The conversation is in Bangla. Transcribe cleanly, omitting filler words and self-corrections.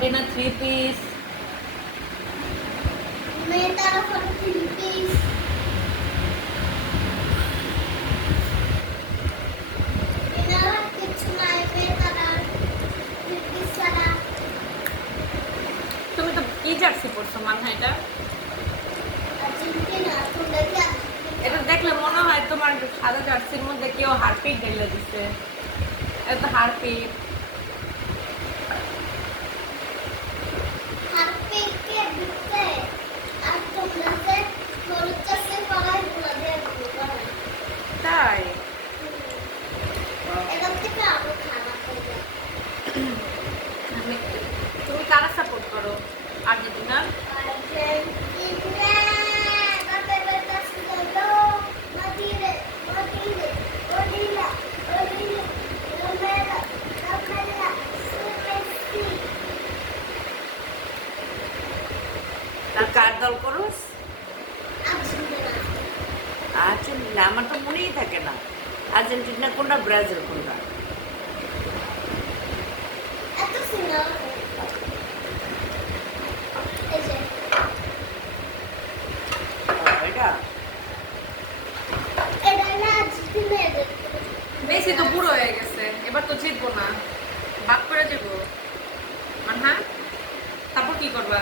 Argentina 3 piece. मैं तारा for 3 piece. इनारा कुछ नहीं मैं तारा 3 piece वाला. তুমি তো কি জার্সি পরছো মানহা এটা? अर्जेंटीना तुम देखिए. এটা দেখলে মনে হয় তোমার সাদা জার্সির মধ্যে কেউ হারপিক ঢেলে দিচ্ছে। এটা হারপিক। हार्पिक के दिखते और तुम जैसे मोरुचा से पगार बुला दे बुला. তাই एकदम से क्या आपको खाना पड़ेगा. তুমি কারা সাপোর্ট করো? Argentina? Argentina, date vuelta a su reloj, no tire, Olila, Romero, su Messi. তার কার দল করো? Argentina. আর্জেন্টিনা। আমার তো মনেই থাকে না আর্জেন্টিনা কোনটা ব্রাজিল কোনটা। Esto sí no. Ese. এটা Era la Argentina. মেসি তো বুড়ো হয়ে গেছে, এবার তো জিতবো না, বাদ করে যাবো। মানহা তারপর কি করবা?